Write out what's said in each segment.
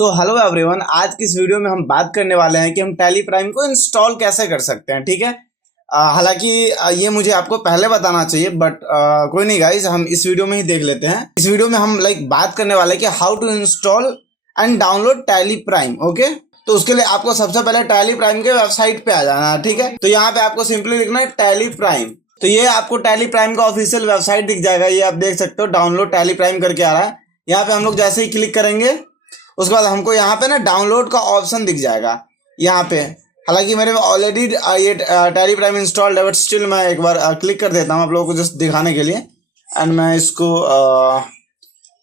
So hello everyone, आज की इस वीडियो में हम बात करने वाले हैं कि हम टैली प्राइम को इंस्टॉल कैसे कर सकते हैं। ठीक है, हालांकि ये मुझे आपको पहले बताना चाहिए, बट कोई नहीं गाइस, हम इस वीडियो में ही देख लेते हैं। इस वीडियो में हम बात करने वाले हैं कि how to install and download Tally Prime. Okay, तो उसके लिए आपको सबसे पहले टैली प्राइम के वेबसाइट पे आ जाना है। ठीक है, तो यहाँ पे आपको सिंपली लिखना है टैली प्राइम। तो ये आपको टैली प्राइम का ऑफिशियल वेबसाइट दिख जाएगा, ये आप देख सकते हो, डाउनलोड टैली प्राइम करके आ रहा है। यहाँ पे हम लोग जैसे ही क्लिक करेंगे उसके बाद हमको यहाँ पे ना डाउनलोड का ऑप्शन दिख जाएगा यहाँ पे। हालांकि मेरे में ऑलरेडी ये टैली प्राइम इंस्टॉल्ड है, बट स्टिल मैं एक बार क्लिक कर देता हूँ आप लोगों को जस्ट दिखाने के लिए, एंड मैं इसको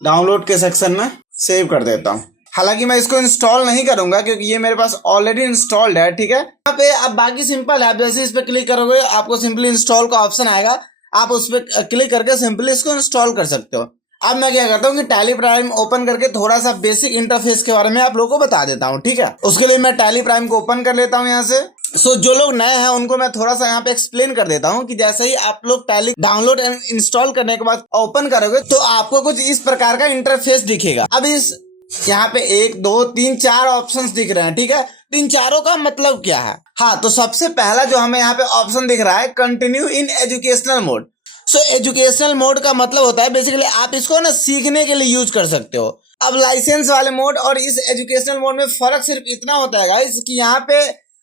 डाउनलोड के सेक्शन में सेव कर देता हूँ। हालांकि मैं इसको इंस्टॉल नहीं करूंगा क्योंकि ये मेरे पास ऑलरेडी इंस्टॉल्ड है। ठीक है, यहाँ पे अब बाकी सिंपल है, आप जैसे इस पे क्लिक करोगे आपको सिंपली इंस्टॉल का ऑप्शन आएगा, आप उस पर क्लिक करके सिंपली इसको इंस्टॉल कर सकते हो। अब मैं क्या करता हूँ कि टैली प्राइम ओपन करके थोड़ा सा बेसिक इंटरफेस के बारे में आप लोगों को बता देता हूँ। ठीक है, उसके लिए मैं टैली प्राइम को ओपन कर लेता हूँ यहाँ से। सो जो लोग नए हैं उनको मैं थोड़ा सा यहाँ पे एक्सप्लेन कर देता हूँ कि जैसे ही आप लोग टैली डाउनलोड एंड इंस्टॉल करने के बाद ओपन करोगे तो आपको कुछ इस प्रकार का इंटरफेस दिखेगा। अब इस यहाँ पे 1 2 3 4 ऑप्शंस दिख रहे हैं। ठीक है, तो इन चारों का मतलब क्या है? हाँ, तो सबसे पहला जो हमें यहाँ पे ऑप्शन दिख रहा है, continue in educational mode. So educational mode का मतलब होता है बेसिकली आप इसको ना सीखने के लिए यूज कर सकते हो। अब लाइसेंस वाले मोड और इस एजुकेशनल मोड में फर्क सिर्फ इतना होता है गाइस कि यहाँ पे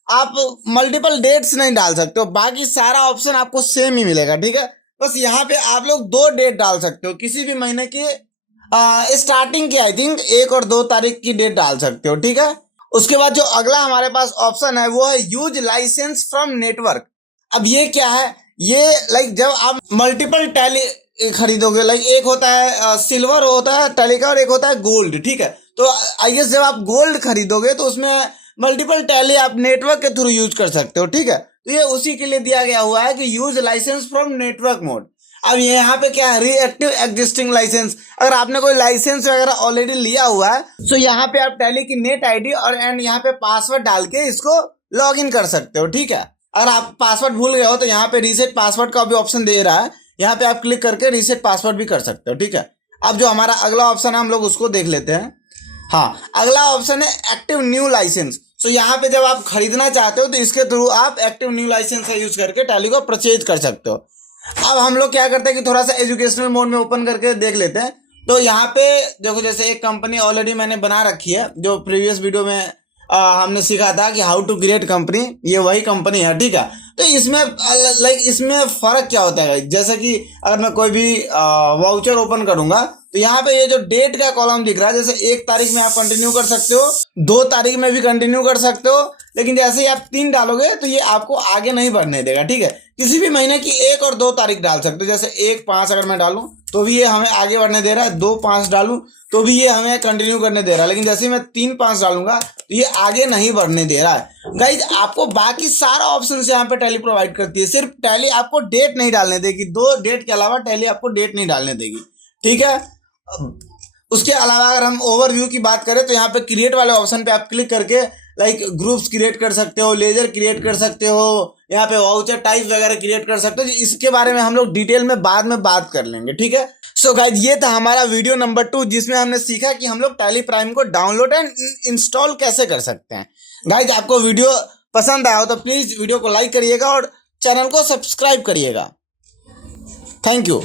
आप मल्टीपल डेट्स नहीं डाल सकते हो, बाकी सारा ऑप्शन आपको सेम ही मिलेगा। ठीक है, बस यहाँ पे आप लोग 2 डेट डाल सकते हो, किसी भी महीने की स्टार्टिंग की आई थिंक 1 और 2 तारीख की डेट डाल सकते हो। ठीक है, उसके बाद जो अगला हमारे पास ऑप्शन है वो है यूज लाइसेंस फ्रॉम नेटवर्क। अब ये क्या है? ये जब आप मल्टीपल टैली खरीदोगे, एक होता है सिल्वर होता है टैली का और एक होता है गोल्ड। ठीक है, तो आई गेस जब आप गोल्ड खरीदोगे तो उसमें मल्टीपल टैली आप नेटवर्क के थ्रू यूज कर सकते हो। ठीक है, तो ये उसी के लिए दिया गया हुआ है कि use licence from network mode. अब यहाँ पे क्या है, रीएक्टिव एग्जिस्टिंग लाइसेंस। अगर आपने कोई लाइसेंस वगैरह ऑलरेडी लिया हुआ है तो यहाँ पे आप टैली की नेट आईडी और एंड यहाँ पे पासवर्ड डाल के इसको लॉग इन कर सकते हो। ठीक है, अगर आप पासवर्ड भूल गए हो तो यहाँ पे रीसेट पासवर्ड का भी ऑप्शन दे रहा है, यहाँ पे आप क्लिक करके रीसेट पासवर्ड भी कर सकते हो। ठीक है, अब जो हमारा अगला ऑप्शन है हम लोग उसको देख लेते हैं। हाँ, अगला ऑप्शन है एक्टिव न्यू लाइसेंस। तो यहाँ पे जब आप खरीदना चाहते हो तो इसके थ्रू आप एक्टिव न्यू लाइसेंस का यूज करके टैली को परचेज कर सकते हो। अब हम लोग क्या करते हैं कि थोड़ा सा एजुकेशनल मोड में ओपन करके देख लेते हैं। तो यहाँ पे देखो, जैसे एक कंपनी ऑलरेडी मैंने बना रखी है, जो प्रीवियस वीडियो में हमने सीखा था कि हाउ टू क्रिएट कंपनी, ये वही कंपनी है। ठीक है, तो इसमें इसमें फर्क क्या होता है? जैसे कि अगर मैं कोई भी वाउचर ओपन करूंगा तो यहाँ पे ये जो डेट का कॉलम दिख रहा है, जैसे 1 तारीख में आप कंटिन्यू कर सकते हो, 2 तारीख में भी कंटिन्यू कर सकते हो, लेकिन जैसे ही आप 3 डालोगे तो ये आपको आगे नहीं बढ़ने देगा। ठीक है, किसी भी महीने की 1 और 2 तारीख डाल सकते हो, जैसे 1 5 अगर मैं डालूं तो भी ये हमें आगे बढ़ने दे रहा है, 2 5 डालूं तो भी ये हमें कंटिन्यू करने दे रहा है, लेकिन जैसे मैं 3 5 डालूंगा तो ये आगे नहीं बढ़ने दे रहा है। गाइज, आपको बाकी सारा ऑप्शन यहाँ पे टैली प्रोवाइड करती है, सिर्फ टैली आपको डेट नहीं डालने देगी। 2 डेट के अलावा टैली आपको डेट नहीं डालने देगी। ठीक है, उसके अलावा अगर हम ओवरव्यू की बात करें तो यहाँ पे क्रिएट वाले ऑप्शन पे आप क्लिक करके ग्रुप्स क्रिएट कर सकते हो, लेजर क्रिएट कर सकते हो, यहाँ पे वाउचर टाइप वगैरह क्रिएट कर सकते हो। इसके बारे में हम लोग डिटेल में बाद में बात कर लेंगे। ठीक है, सो गाइज, ये था हमारा वीडियो नंबर 2 जिसमें हमने सीखा कि हम लोग टैली प्राइम को डाउनलोड एंड इंस्टॉल कैसे कर सकते हैं। गाइज, आपको वीडियो पसंद आया हो तो प्लीज वीडियो को लाइक करिएगा और चैनल को सब्सक्राइब करिएगा। Thank you.